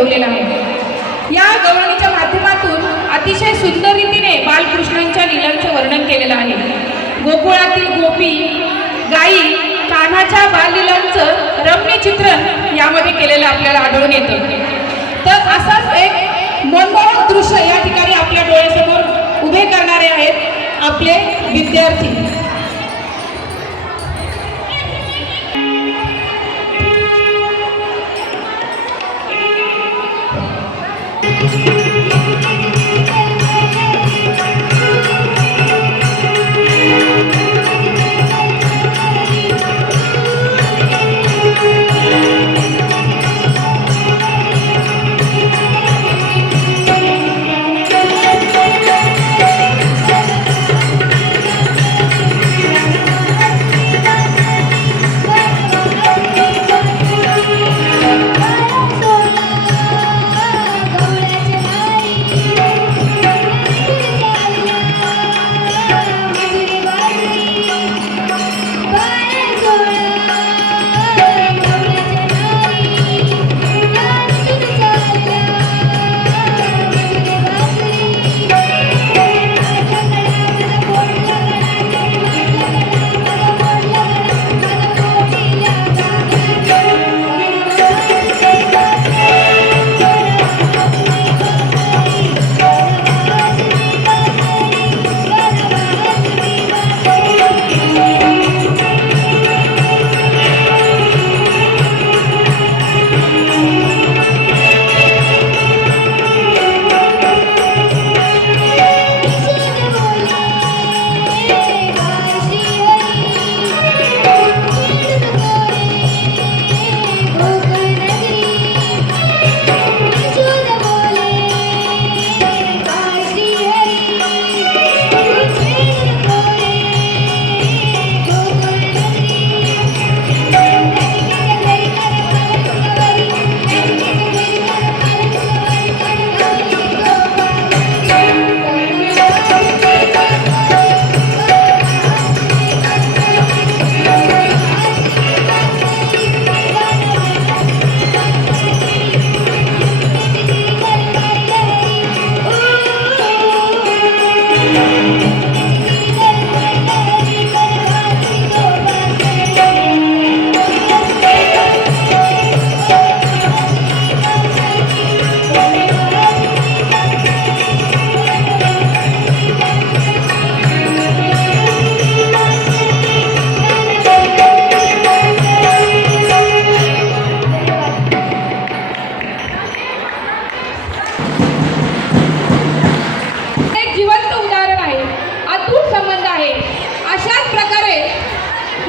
ठेवलेला आहे। या गवळणीच्या माध्यमातून अतिशय सुंदर रीतीने बालकृष्णांच्या लीलांचं वर्णन केलेलं आहे। गोकुळातील गोपी गायी कान्हाच्या बाललीलांचं रम्य चित्रण यामध्ये केलेलं आपल्याला आढळून येतं। तर असाच एक मनमोहक दृश्य या ठिकाणी आपल्या डोळ्यासमोर उभे करणारे आहेत आपले विद्यार्थी।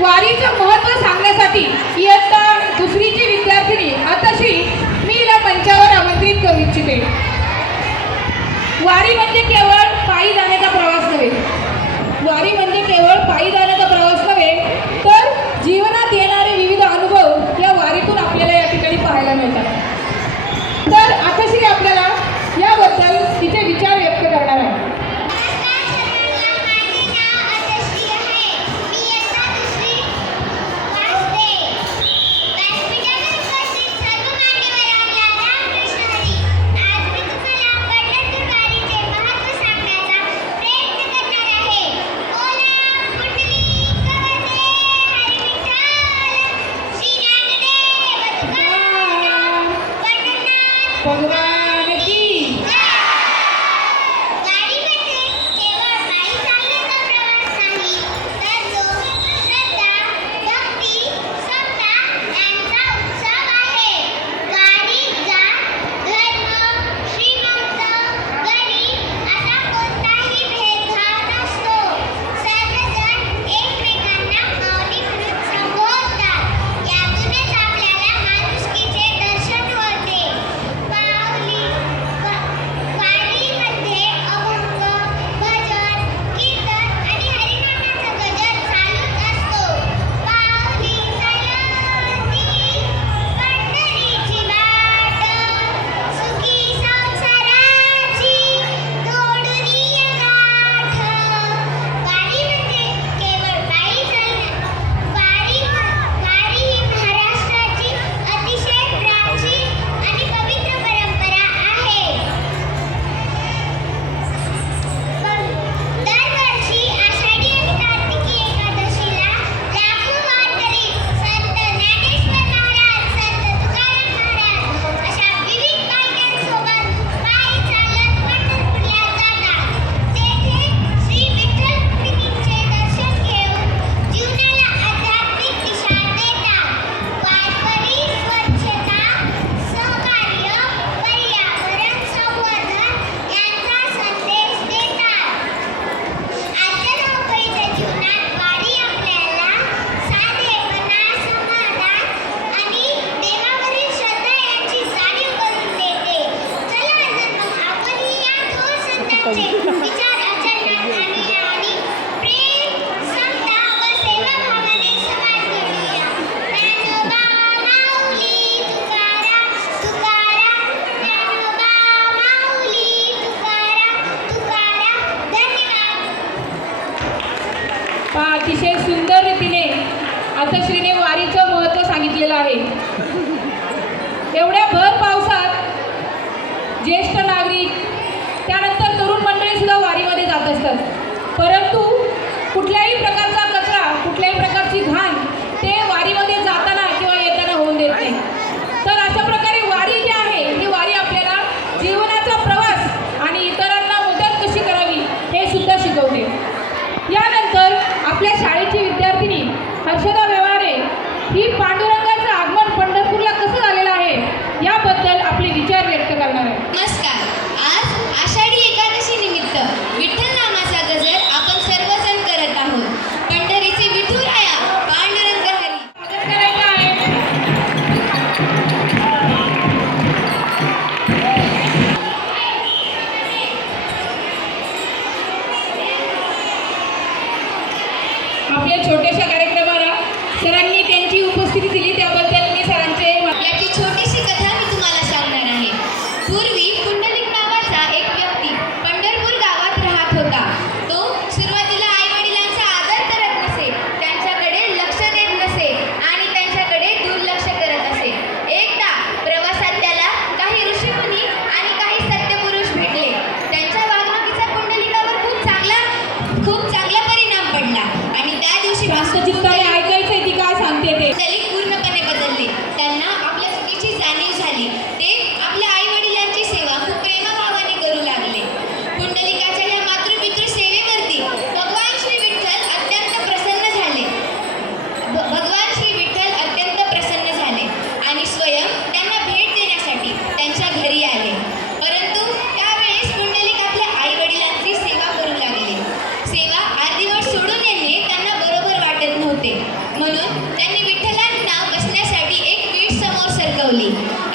वारीचं महत्त्व सांगण्यासाठी इयत्ता दुसरीची विद्यार्थिनी आताशी मी हिला मंचावर आमंत्रित करू इच्छिते। वारी म्हणजे केवळ पायी जाण्याचा प्रवास नव्हे, वारी म्हणजे केवळ पायी जाण्याचा प्रवास नव्हे तर जीवनात येणारे विविध अनुभव या वारीतून आपल्याला या ठिकाणी पाहायला मिळतात। तर आताशी आपल्याला याबद्दल तिचे विचार व्यक्त करणार आहे। अर्थश्रीने वारीचं महत्त्व सांगितलेलं आहे. एवढ्या भर पावसात ज्येष्ठ नागरिक त्यानंतर तरुण मंडळी सुद्धा वारीमध्ये जात असतात, परंतु कुठल्याही प्रकारचा कचरा, कुठल्याही प्रकारची घाण ते वारीमध्ये जाताना किंवा येताना होऊन देत नाही. तर अशा प्रकारे वारी जी आहे ही वारी आपल्याला जीवनाचा प्रवास आणि इतरांना मदत कशी करावी हे सुद्धा शिकवते. यानंतर आपल्या शाळेची विद्यार्थिनी हर्षदा व्यवहारे ही पांडुरंगाचं आगमन पंढरपूरला कसं झालेलं आहे याबद्दल आपले विचार व्यक्त करणार आहे. नमस्कार. आज आषाढी एकादशी निमित्त विठ्ठल नामाचा गजर आपण सर्वजण करत आहोत. पंढरीचे विठुराया पांडुरंग हरी. करायचं आहे. आपल्या छोट्याशा कार्यक्रमाला सरांनी त्यांची उपस्थिती दिली त्याबद्दल मी सरांचे याची छोटीशी कथा मी तुम्हाला सांगणार आहे. पूर्वी पुंडलिक नावाचा एक व्यक्ती पंढरपूर गावात राहत होता. तो सुरुवातीला आई वडिलांचा आदर करत नसे, त्यांच्याकडे लक्ष देत नसे आणि त्यांच्याकडे दुर्लक्ष करत असे. एकदा प्रवासात त्याला काही ऋषीमुनी आणि काही सत्यपुरुष भेटले. त्यांच्या वागणुकीचा पुंडलिकावर खूप चांगला परिणाम पडला आणि त्या दिवशी जास्त चित्ताने ऐकायचंय ती काय सांगते ते. पुंडलिक पूर्णपणे बदलले. त्यांना आपल्या चुकीची जाणीव झाली. ते आपल्या आई वडिलांची सेवा खूप प्रेमाभावाने करू लागले. पुंडलिकाच्या या मातृपितृ सेवेवरती भगवान श्री विठ्ठल अत्यंत प्रसन्न झाले. आणि स्वयं त्यांना भेट देण्यासाठी त्यांच्या घरी आले. परंतु त्यावेळेस पुंडलिक आपल्या आई वडिलांची सेवा करू लागले. सेवा अर्धवट सोडून येणे त्यांना बरोबर वाटत नव्हते. म्हणून त्यांनी विठ्ठलांना बसण्यासाठी एक वीट समोर सरकवली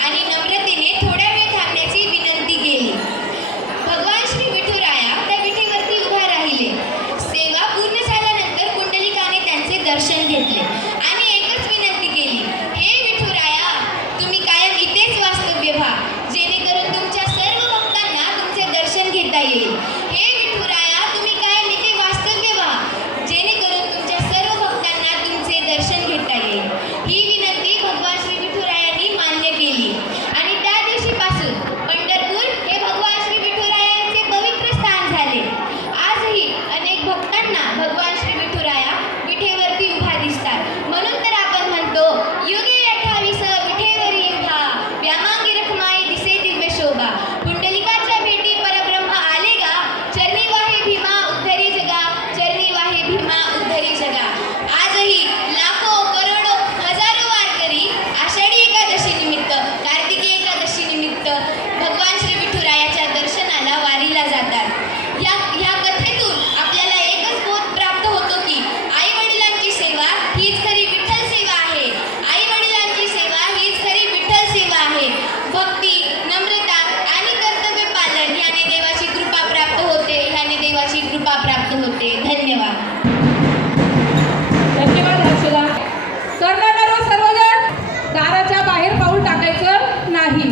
आणि नम्रतेने थोड्या वेळ थांबण्याची विनंती केली. भगवान श्री विठुराया त्या विठेवरती उभा राहिले. सेवा पूर्ण झाल्यानंतर पुंडलिकाने त्यांचे दर्शन घेतले आणि एकच विनंती केली, हे विठुराया, तुम्ही कायम इथेच वास्तव्य व्हा, जेणेकरून तुमच्या सर्व भक्तांना तुमचे दर्शन घेता येईल. हे विठुराया, तुम्ही कायम इथे वास्तव्य व्हा, जेणेकरून तुमच्या सर्व भक्तांना तुमचे दर्शन घेता येईल. ही विनंती भगवान श्री विठुरायांनी मान्य केली आणि त्या दिवशीपासून पंढरपूर हे भगवान श्री विठुरायांचे पवित्र स्थान झाले. आजही अनेक भक्तांना भगवान श्री विठुराया विठेवरती उभा दिसतात. म्हणून तर आपण म्हणतो, युगे 28 विठेवरी उभा, व्यामांगी रखमाई दिसे दिव्य शोभा. पुंडलिकाच्या भेटी परब्रह्म आले गा, चरणी वाहे भीमा उद्धरी जगा, चरणी वाहे भीमा उद्धरी जगा. आजही लाखो करोडो हजारो वारकरी आषाढी एकादशी निमित्त, कार्तिकी एकादशी निमित्त भगवान श्री विठुरायाच्या दर्शनाला वारीला जातात. ह्या कथेतून आपल्याला एकच बोध प्राप्त होतो की आई वडिलांची सेवा हीच खरी विठ्ठल सेवा आहे. आई वडिलांची सेवा हीच खरी विठ्ठल सेवा आहे. भक्ती, नम्रता आणि कर्तव्य पालन ह्याने देवाची कृपा प्राप्त होते. धन्यवाद. धन्यवाद हर्षदा. करणारा सर्वजण दाराच्या बाहेर पाऊल टाकायचं नाही.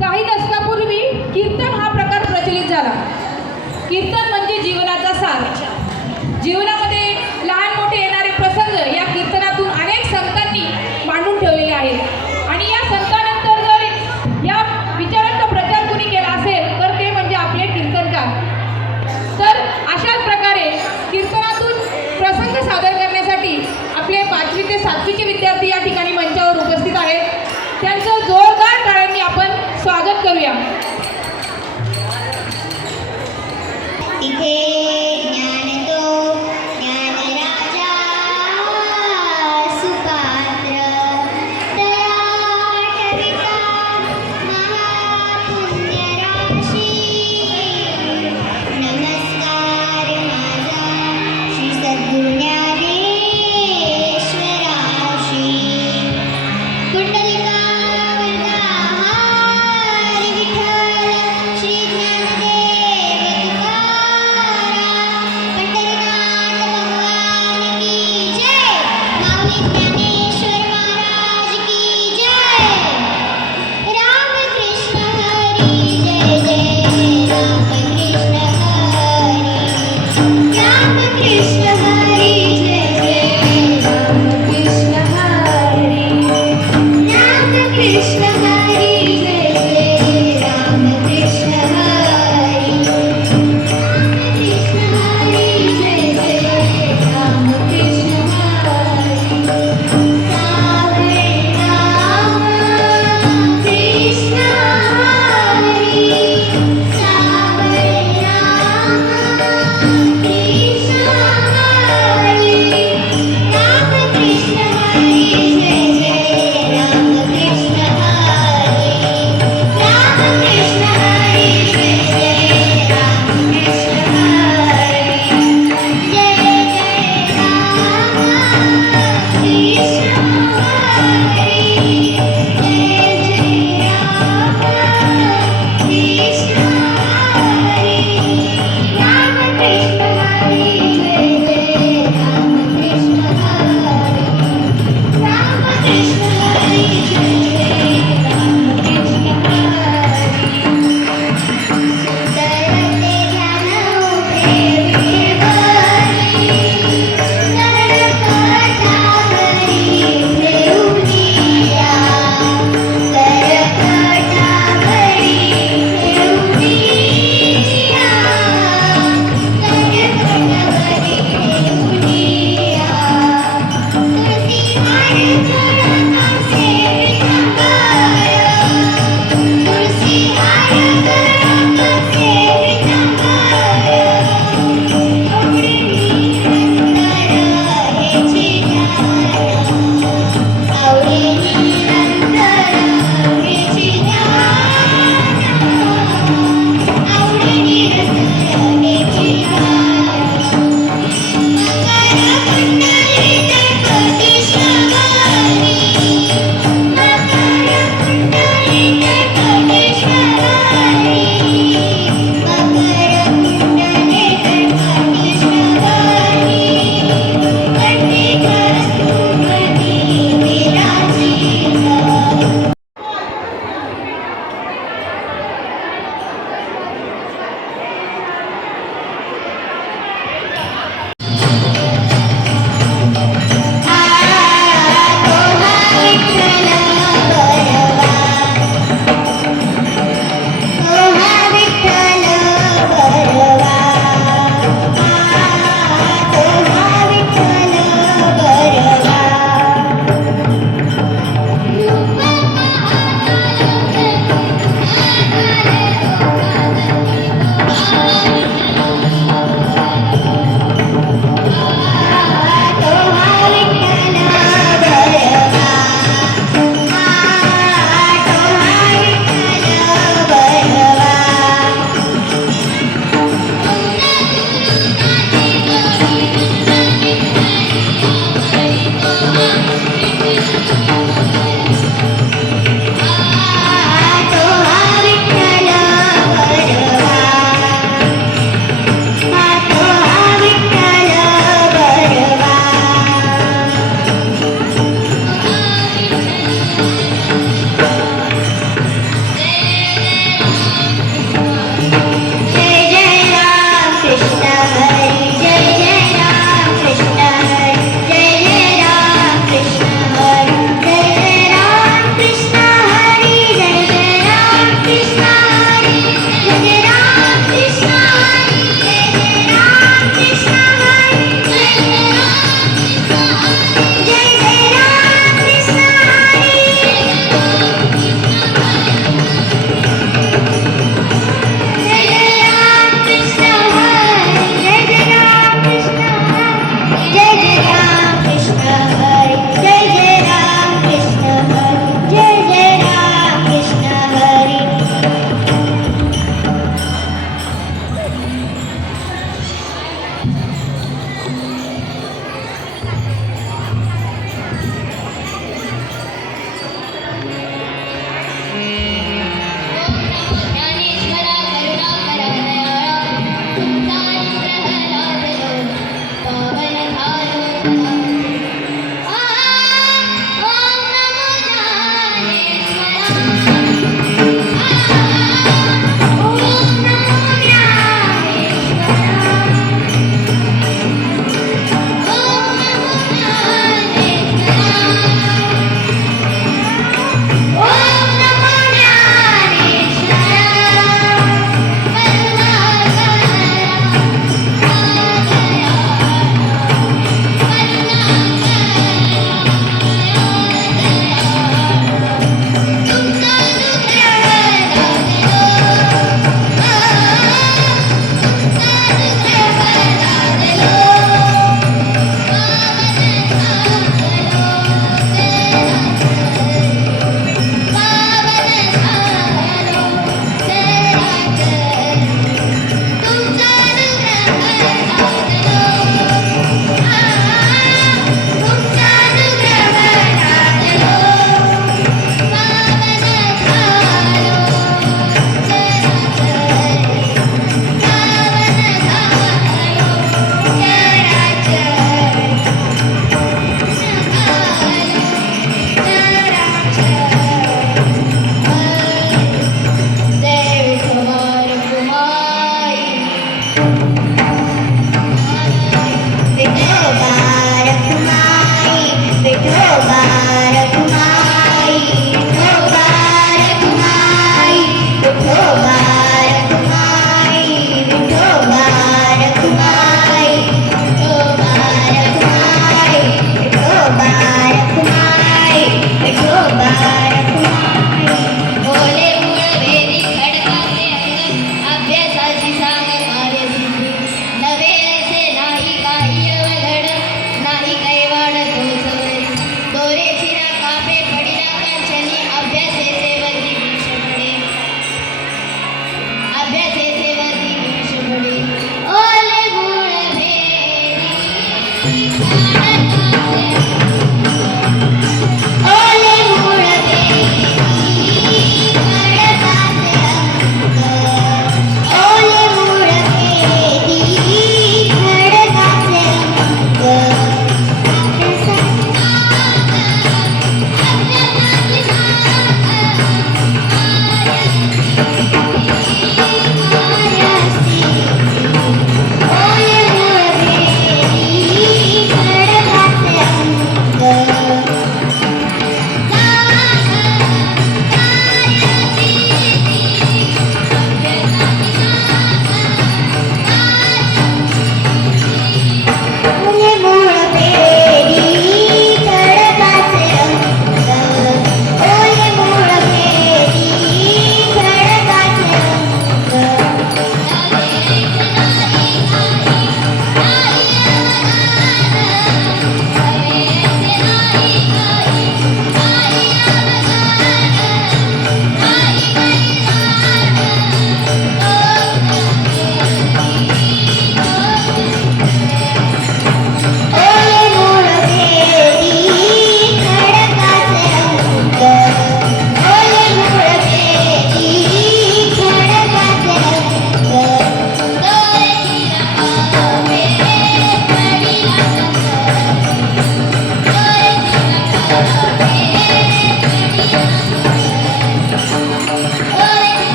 काही दशकापूर्वी कीर्तन हा प्रकार प्रचलित झाला. कीर्तन म्हणजे जीवनाचा सार. जीवनामध्ये लहान मोठे येणारे प्रसंग या कीर्तनातून अनेक संतांनी मांडून ठेवलेले आहेत आणि या संतांनंतर जर या विचारांचा प्रचार कुणी केला असेल तर ते म्हणजे आपले कीर्तनकार. तर अशाच प्रकारे कीर्तनातून प्रसंग सादर करण्यासाठी आपले 5वी ते 7वीचे विद्यार्थी या ठिकाणी मंचावर उपस्थित आहेत. त्यांचं जोरदार टाळ्यांनी आपण स्वागत करूया. इथे ज्ञानतो ज्ञानराजा सुपात्र दया ठविता महापुण्यराशी. नमस्कार माझा श्री सद्गुरु ज्ञानेश्वराशी.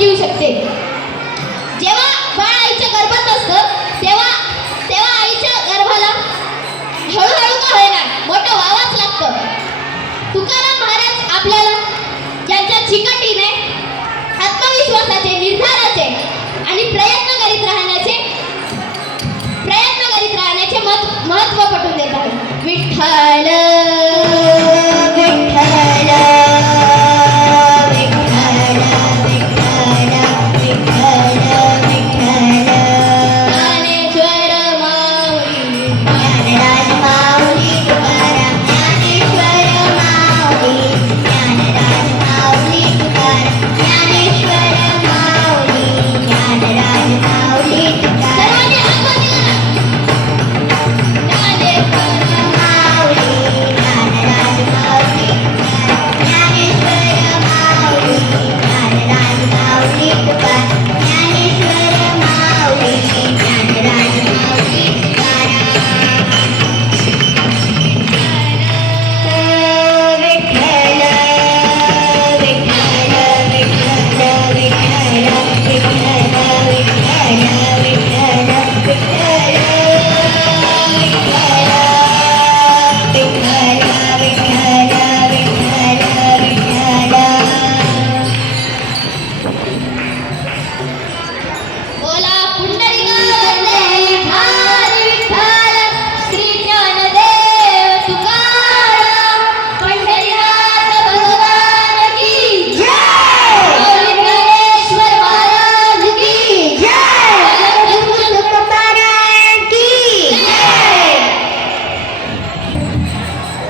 येऊ शकते. जेव्हा बाळ आईच्या गर्भात असतं तेव्हा तेव्हा आईच्या गर्भाला हळूहळू का होईना मोठं व्हावंच लागतं. तुकाराम महाराज आपल्याला ज्यांच्या चिकटीने आत्मविश्वासाचे, निर्धाराचे आणि प्रयत्न करीत राहण्याचे महत्त्व पटवून देत आहेत. विठ्ठल विठ्ठल विठ्ठल विठ्ठल विठ्ठल विठ्ठल ज्ञानेश्वर माऊली ज्ञानराज माऊली तुकाराम ज्ञानेश्वर माऊली ज्ञानराज माऊली तुकाराम ज्ञानेश्वर माऊली ज्ञानराज माऊली तुकाराम. सर्वांनी हात वर केला ना.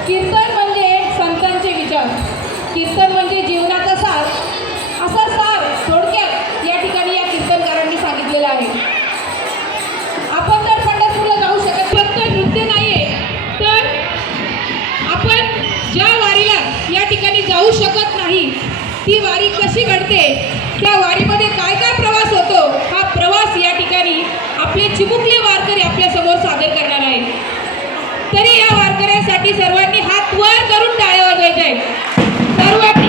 कीर्तन म्हणजे संतांचे विचार, कीर्तन म्हणजे जीवनाचा सार, असा सार थोडक्यात या ठिकाणी या कीर्तनकारांनी सांगितलेला आहे. आपण तर पंढरपूरला जाऊ शकत फक्त नृत्य नाहीये, तर आपण ज्या वारीला या ठिकाणी जाऊ शकत नाही ती वारी कशी घडते, त्या वारीमध्ये काय काय प्रवास होतो, हा प्रवास या ठिकाणी आपले चिमुकले वारकरी आपल्या समोर सादर करणार आहेत. तरी या वारकऱ्यांसाठी सर्वांनी हात वर करून टाळ्या वाजवायच्या आहेत. सर्वांनी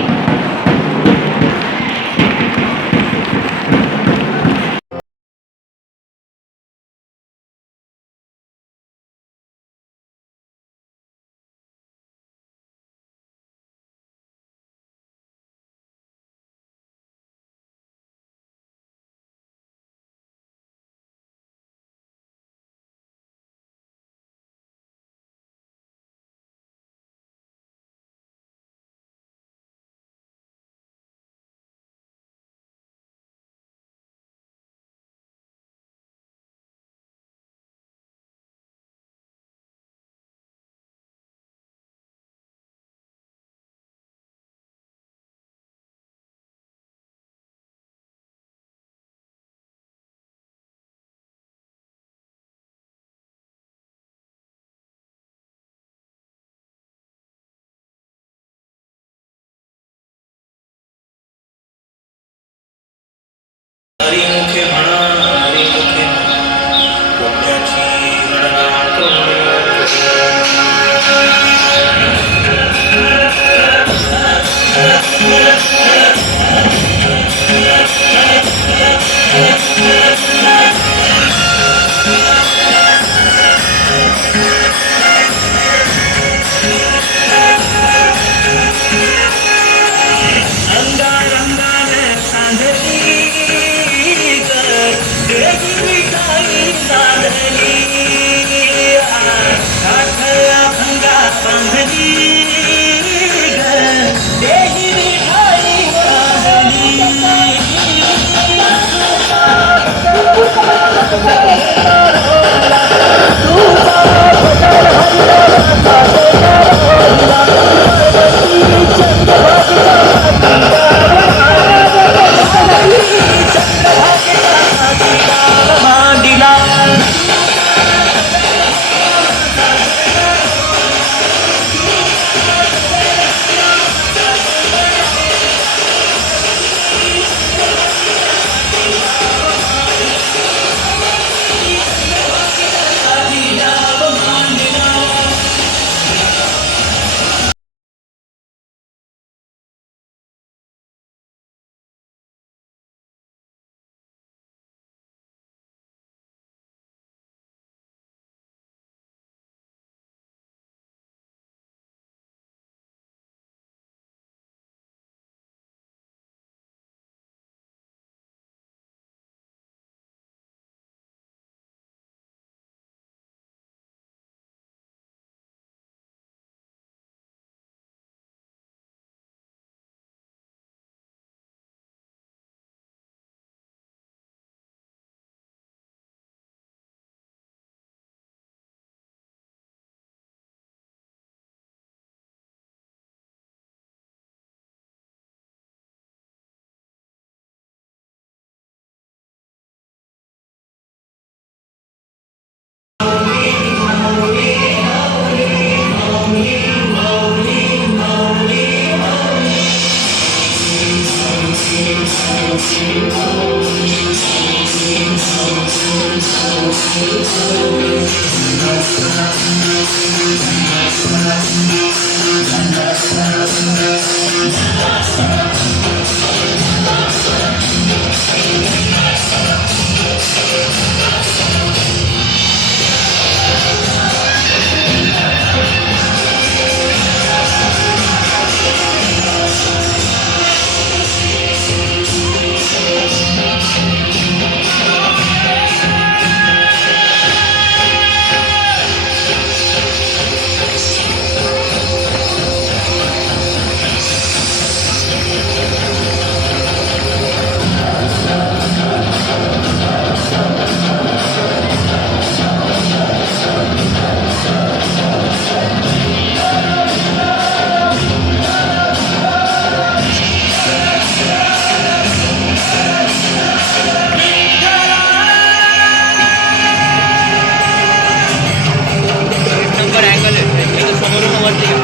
हरी मुखे म्हणा हरी मुखे पुण्याची नंबर अँगल आहे इथं समोरून वरती घ्या.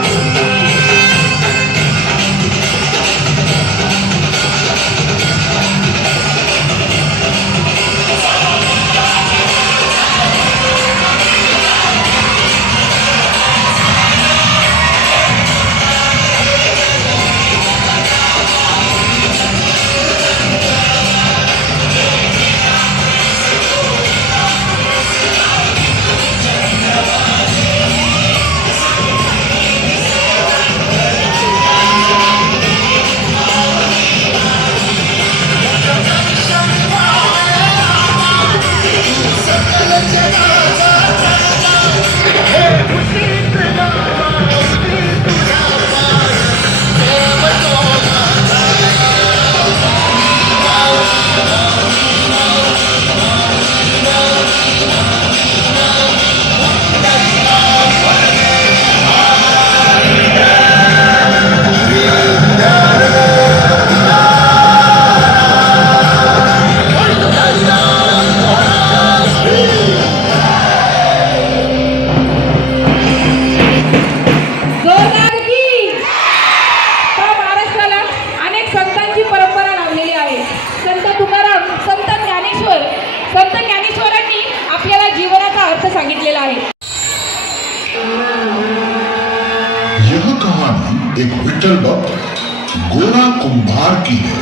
जोरदार की तर महाराष्ट्राला अनेक संतांची परंपरा लाभलेली आहे. संत तुकाराम, संत ज्ञानेश्वरांनी आपल्याला जीवनाचा अर्थ सांगितलेला आहे. यह कहानी एक विठल भक्त गोरा कुंभार की है.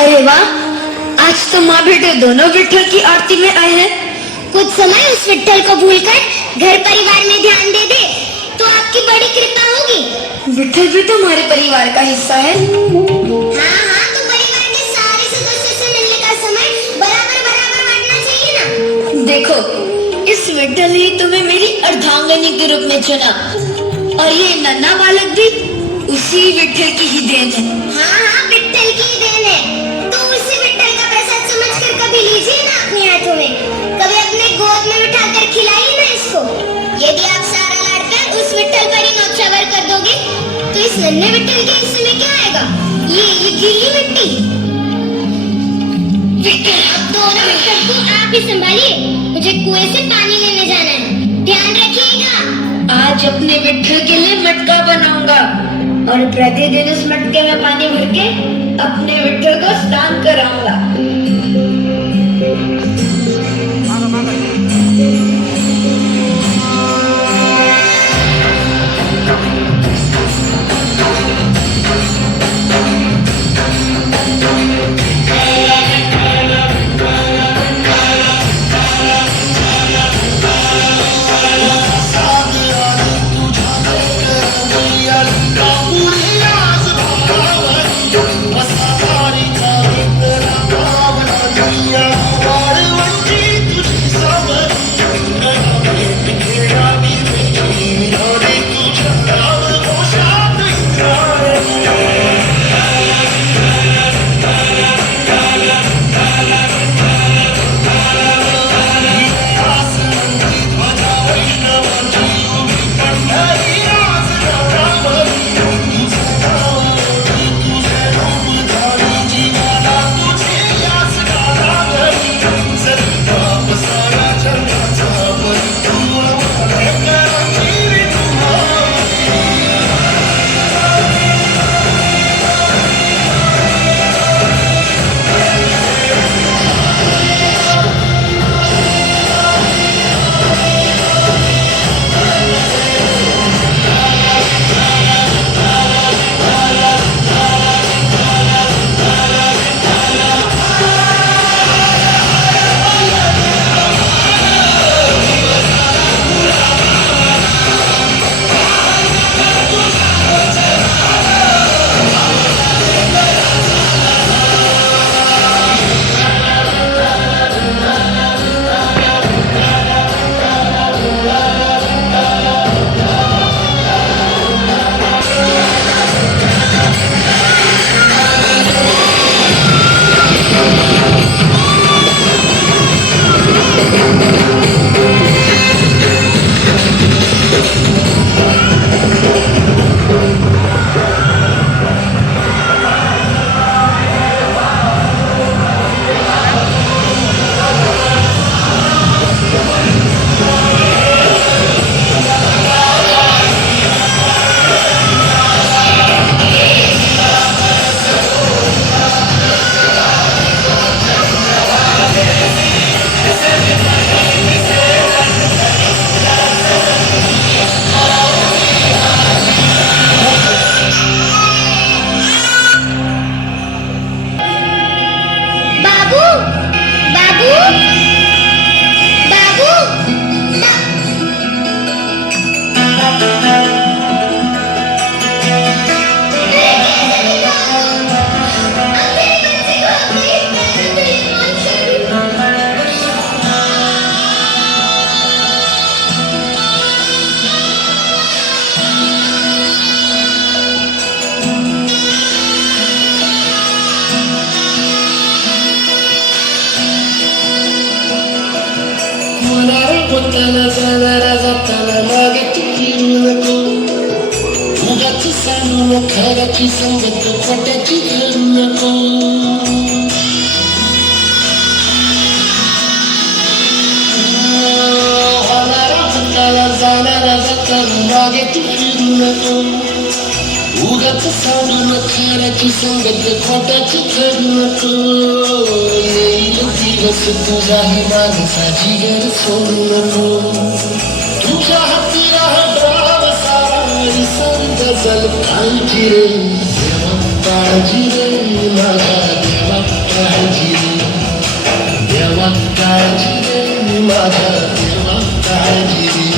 अरे वाह, आज तो माँ बेटे दोनों विठल की आरती में आए हैं. कुछ समय उस विठल को भूलकर घर परिवार में ध्यान दे दे तो आपकी बड़ी कृपा होगी. विठल भी तो हमारे परिवार का हिस्सा है. हाँ हाँ, तो परिवार के सारे सदस्यों से मिलने का समय बराबर बराबर बांटना चाहिए ना. देखो, इस विठल ही तुम्हें मेरी अर्धांगिनी के रूप में चुना और ये नन्हा बालक भी उसी विठल की ही देन है. हाँ हाँ, विठल की ही देन है. तो उसी विठल का प्रसाद समझकर कभी लीजिए ना अपने हाथों में, कभी अपने गोद में बिठाकर खिलाइए ना इसको. यदि आप सारा लाडकर उस विठल पर ही नौछावर कर दोगे तो इस नन्हे विठल के हिस्से में क्या आएगा? ये गीली मिट्टी. विठल, अब दोनों विठल को आप ही संभालिए. मुझे कुएं से पानी लेने जाना है, ध्यान रखिएगा. आज अपने विठल के लिए मटका बनाऊंगा और प्रतिदिन इस मटके में पानी भर के अपने विठल को स्नान कराऊंगा. होताना जाणारा जाताना मागे तू फिरू नको उगाच सांगू नको खऱ्याची संगत खोट्याची धरू नको होणारा होताना जाणारा जाताना मागे तू फिरू नको उगाच सांगू नको खऱ्याची संगत खोट्याची धरू नको येईल दिवस तुझ्याही माणसाची घर सोडू नको तुझ्या हाती राहणार सारी संग जल काळजी रे देवा काळजी रे माझा देवा काळजी रे देवा काळजी रे माझा देवा काळजी रे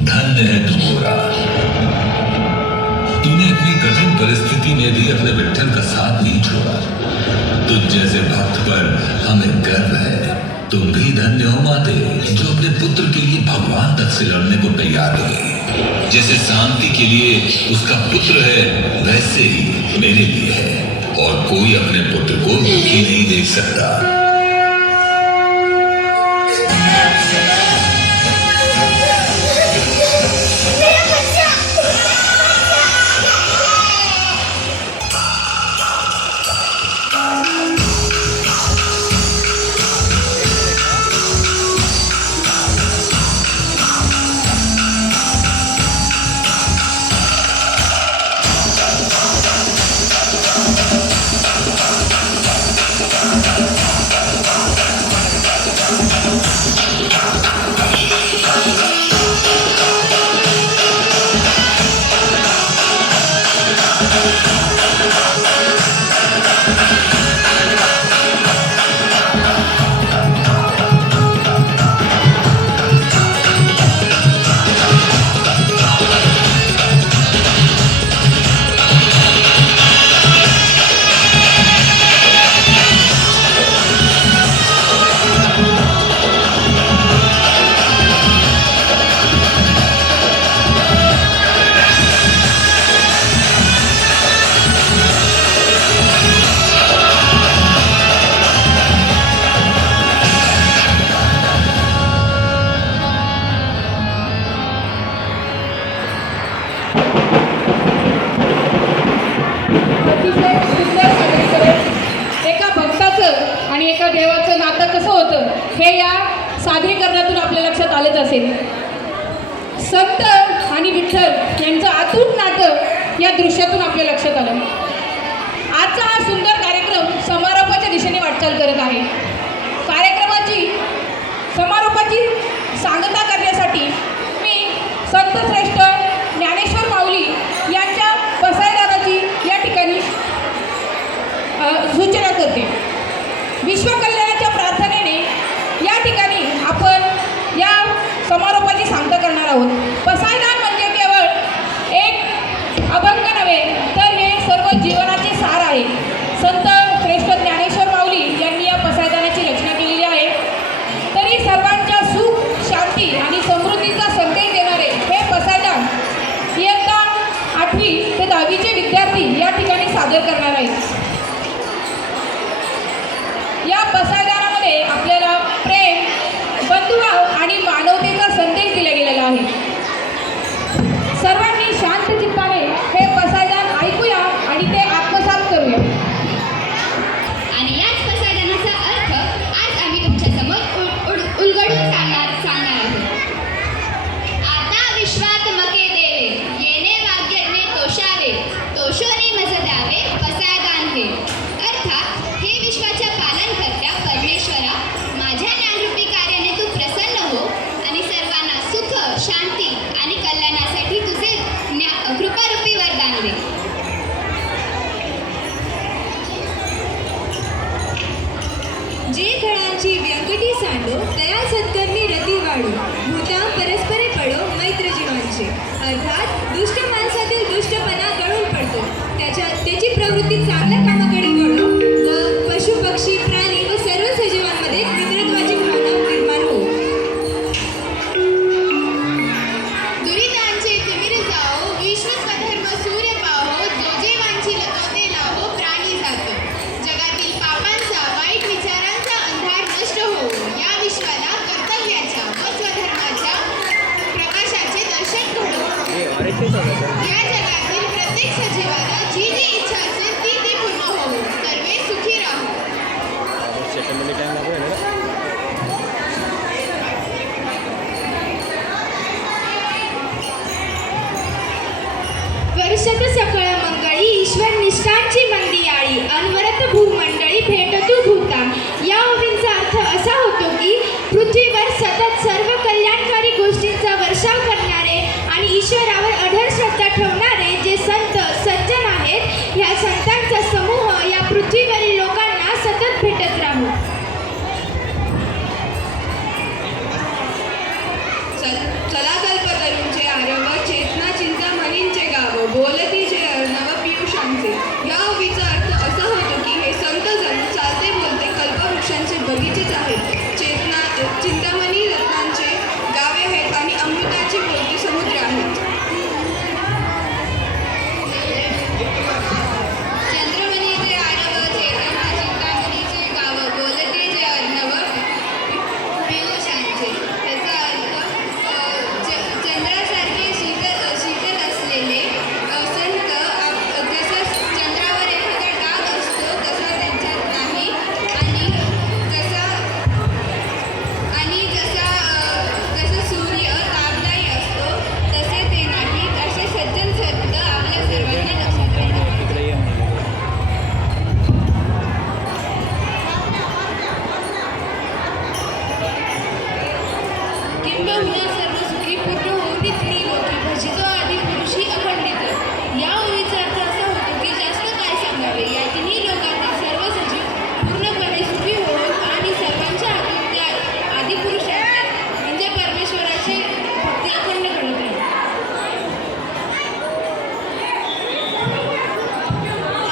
धन्य है तू गोरा, तूने अपनी कठिन परिस्थिति में भी अपने विठ्ठल का साथ नहीं छोड़ा। तुझ जैसे भक्त पर हमें गर्व है। तुम भी धन्य हो माते जो अपने पुत्र के लिए भगवान तक से लड़ने को तैयार रहे। जैसे शांति के लिए उसका पुत्र है वैसे ही मेरे लिए है और कोई अपने पुत्र को दुखी नहीं देख सकता। एका देवाचं नातं कसं होतं हे या सादरीकरणातून आपल्या लक्षात आलेच असेल. संत आणि विठ्ठल यांचं अतूट नातं या दृश्यातून आपल्या लक्षात आलं. आजचा हा सुंदर कार्यक्रम समारोपाच्या दिशेने वाटचाल करत आहे. समारोपाची सांगता करण्यासाठी मी संत श्रेष्ठ ज्ञानेश्वर माऊली यांच्या पसायदानाची या ठिकाणी सूचना करते. विश्वकल्याणाच्या प्रार्थनेने या ठिकाणी आपण या समारोपाची सांगता करणार आहोत. पसायदान म्हणजे केवळ एक अभंग नव्हे तर हे सर्व जीवनाचे सार आहे. संत श्रेष्ठ ज्ञानेश्वर माऊली यांनी या पसायदानाची रचना केलेली आहे. तरी सर्वांच्या सुख, शांती आणि समृद्धीचा संदेश देणारे हे पसायदान इयत्ता 8वी ते 10वीचे विद्यार्थी या ठिकाणी सादर करणार आहेत. या पसायदानामध्ये आपल्याला प्रेम, बंधुभाव आणि मानवतेचा संदेश दिला गेलेला आहे. सर्वांनी शांत चित्ताने हे पसायदान ऐकूया आणि ते आत्मसात करूया. आणि याच पसायदानाचा अर्थ आज आम्ही तुमच्या समोर उलगडून सांगणार आहोत. आता विश्वात मके देवे येणे वाग्यज्ञे तोषावे तोषोनी मज द्यावे पसायदान हे. अर्थात हे विश्वाच्या पालनकर्त्या परमेश्वरा, माझ्या ज्ञानरूपी कार्याने तू प्रसन्न हो आणि सर्वांना सुख, शांती आणि कल्याणासाठी तुझे कृपा समाजातील चांगल्या कामाकडे वळो व पशु पक्षी प्राणी व सर्व सजीवांमध्ये पितृत्वाची भावना निर्माण हो. दुरितांचे तिमिर जाओ विश्व स्वधर्म सूर्य पाहो जो जे वांछिल तो ते लाहो प्राणी जातो. जगातील पापांचा वाईट विचारांचा अंधार नष्ट हो. या विश्वाला कर्तव्याच्या व स्वधर्माच्या प्रकाशाचे दर्शन घडो. या जगातील प्रत्येक सजीवाला जी जी इच्छा असेल ती ती पूर्ण होवो. सर्वे सुखी राहो. वर्षात सकळ मंगळी ईश्वर निष्ठांची मंदी आळी अनवरत भूमंडळी भेटतू भूता. या ओवींचा अर्थ असा होतो की पृथ्वीवर सतत सर्व कल्याणकारी गोष्टींचा वर्षाव करणारे आणि ईश्वरावर अढळ श्रद्धा ठेवणारे जे संत सज्जन आहेत ह्या संतांचा समूह या पृथ्वीवरील लोकांना सतत भेटत राहू. चला कल्पतरूंचे आरव चेतना चिंतामणींचे गाव बोलती जे अर्णव पियुषांचे. या ओवीचा अर्थ असा होतो की हे संत जण चालते बोलते कल्पवृक्षांचे बगीचेच आहेत. चिंतामणी रत्नांचे गावे आहेत आणि अमृताचे बोलते समुद्र आहेत. चंद्रमणीचे आरव चेतना चिंतामणीचे गाव बोलते जे अर्णव पियुषांचे. त्याचा अर्थ चंद्रासारखे शीतल असलेले संत जसा चंद्रावर एखादा डाग असतो तसा त्यांच्यात नाही आणि जसा सूर्य तापदायी असतो तसे ते नाहीत. असे सज्जन संत आपल्या सर्वांना लक्षात राहतात. किंबहुना सर्व सुखी पूर्ण होऊन ती लोकी भजितो आदी पुरुषी अखंडित. या ओळीचा अर्थ असा होतो की जास्त काय सांगावे. या तिन्ही लोकांना सर्व सजीव पूर्णपणे सुखी होऊन आणि सर्वांच्या हातून त्या आदिपुरुषाचे म्हणजे परमेश्वराचे भक्ती अखंड घडत राहील.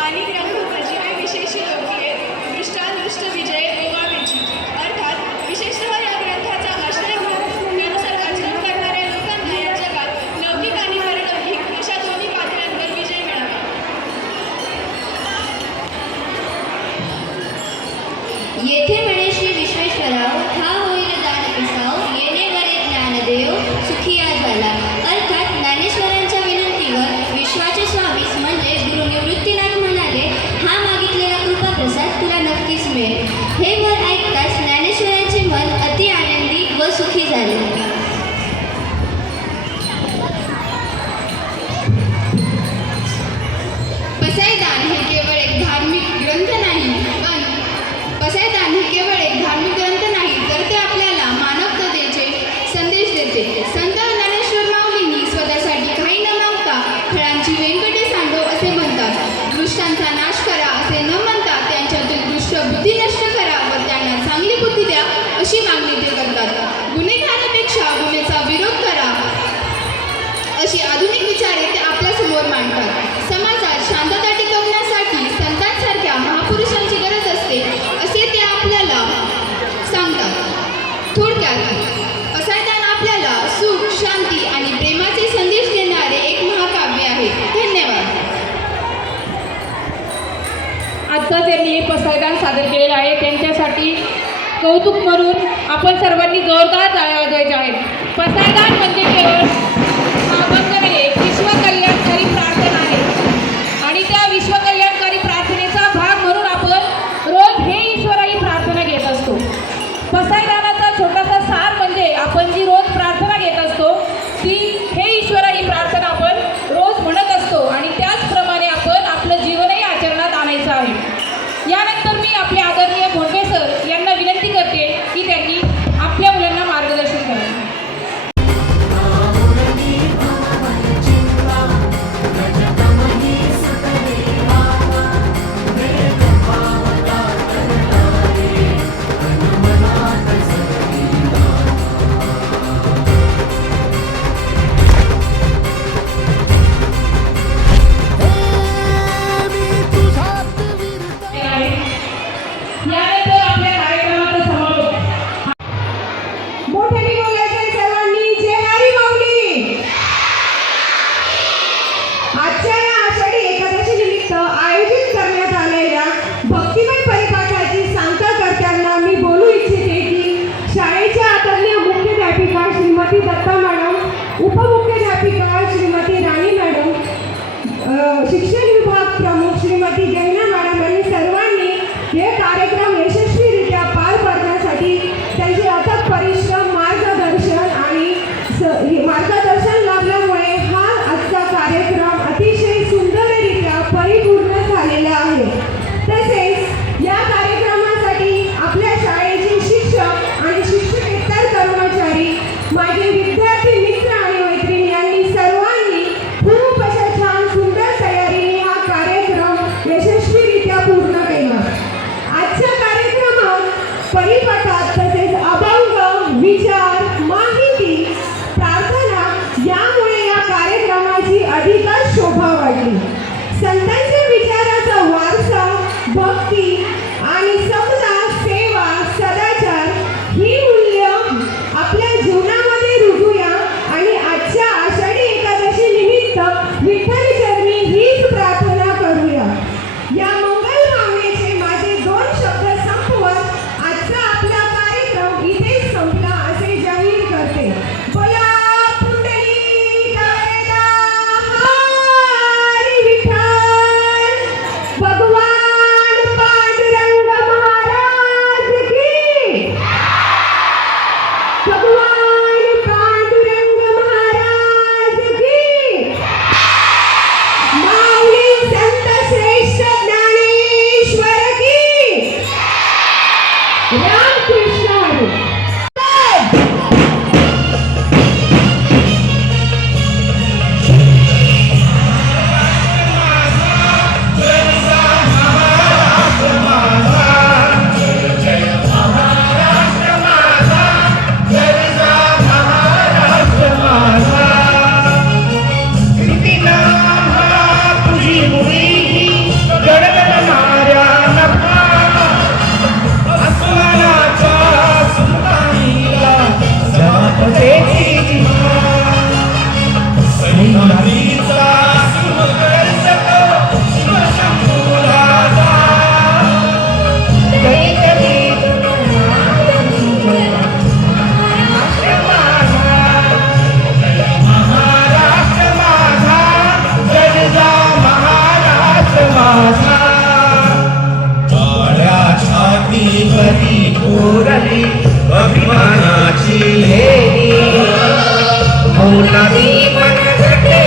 आणि ग्रंथ भजिवे विशेष लोके दृष्टादृष्ट विजय ओवावेची. अर्थात विशेषतः या ग्रंथाचा आश्रय घेऊन त्यानुसार आचरण करणाऱ्या लोकांना या जगात लौकिक आणि परलौकिक अशा दोन्ही पातळ्यांवर विजय मिळावा. येथे म्हणे श्री विश्वेश्वराव हा होईल दान पिसाव येणे वरे ज्ञानदेव सुखिया झाला. अर्थात ज्ञानेश्वरांच्या विनंतीवर विश्वाचे स्वामीच म्हणजे गुरु निवृत्तीनाथ म्हणाले हा मागितलेला कृपाप्रसाद तुला नक्कीच मिळेल. हे वर ऐकताच ज्ञानेश्वरांचे मन अति आनंदी व सुखी झाले. पसायदान हे केवळ एक धार्मिक ग्रंथ नाही तर ते आपल्याला मानवतेचे संदेश देते. संत ज्ञानेश्वर माऊलींनी स्वतःसाठी काही न मागता फळांची व्यंकटे सांडो असे म्हणतात. दृष्टांचा नाश करा असे न म्हणता त्यांच्यातील दुष्ट बुद्धी नष्ट करा व त्यांना चांगली बुद्धी द्या अशी मागणी ते करतात. गुन्हेगारापेक्षा गुन्ह्याचा विरोध करा अशी आधुनिक विचारे ते आपल्यासमोर मांडतात. समाजात शांतता टिकवण्यासाठी संतांसारख्या महापुरुषांची गरज असते असे ते आपल्याला सांगतात. थोडक्यात पसायदान आपल्याला सुख शांती आणि प्रेमाचे संदेश देणारे एक महाकाव्य आहे. धन्यवाद. आत्ता त्यांनी पसायदान सादर केलेलं आहे त्यांच्यासाठी कौतुक म्हणून आपण सर्वांनी जोरदार टाळ्या वाजवायच्या आहेत. पसायदान म्हणजे केवळ अभंग नाही, एक विश्वकल्याणकारी प्रार्थना आहे आणि त्या विश्वकल्याणकारी प्रार्थनेचा भाग म्हणून आपण रोज हे ईश्वराची प्रार्थना घेत असतो. पसायदानाचा छोटासा सार म्हणजे आपण जी रोज प्रार्थना घेत असतो ती हे ईश्वराची प्रार्थना आपण रोज म्हणत असतो आणि त्याचप्रमाणे आपण आपलं जीवनही आचरणात आणायचं आहे. यानंतर मी आपले आदरणीय भोंडवे सर यांना विनंती करते की त्यांनी आपल्या मुलांना मार्गदर्शन करावे. दत्ता मॅडम, उपमुख्याध्यापिका श्रीमती राणी मॅडम, शिक्षण विभाग प्रमुख श्रीमती जैना मॅडम यांनी सर्वांनी हे कार्यक्रम यशस्वीरित्या पार पाडण्यासाठी त्यांचे अथक परिश्रम, मार्गदर्शन लाभल्यामुळे हा आजचा कार्यक्रम अतिशय सुंदररित्या परिपूर्ण झालेला आहे. तसेच या कार्यक्रमासाठी आपल्या शाळेचे शिक्षक आणि शिक्षकेतर कर्मचारी, माझे विद्यार्थी मित्र आणि मैत्रिणी यांनी सर्वांनी खूप अशा छान सुंदर तयारीने हा कार्यक्रम यशस्वीरित्या पूर्ण केला. आजच्या कार्यक्रमात परिपाठात तसेच अभंग, विचार, माहिती, प्रार्थना यामुळे या कार्यक्रमाची अधिकच शोभा वाढली. संतांच्या विचाराचा वारसा, भक्ती आणि समता, सेवा, सदाचार ही मूल्य आपल्या जीवनामध्ये रुजूया आणि आजच्या आषाढी एकादशी निमित्त विठ्ठल चरणी हीच प्रार्थना करूया. या मंगल भावनेचे माझे 2 शब्द संपवत आजचा आपला कार्यक्रम इथेच संपला असे जाहीर करते. बोला पुंडलिक वरदा हरी विठ्ठल, भगवान पांडुरंग महाराज की, भगवान पांडुरंग महाराज की, माऊली संत श्रेष्ठ ज्ञानेश्वर की, रामकृष्ण हरी. अभिमानाची लेणी, हो नदी पण घटे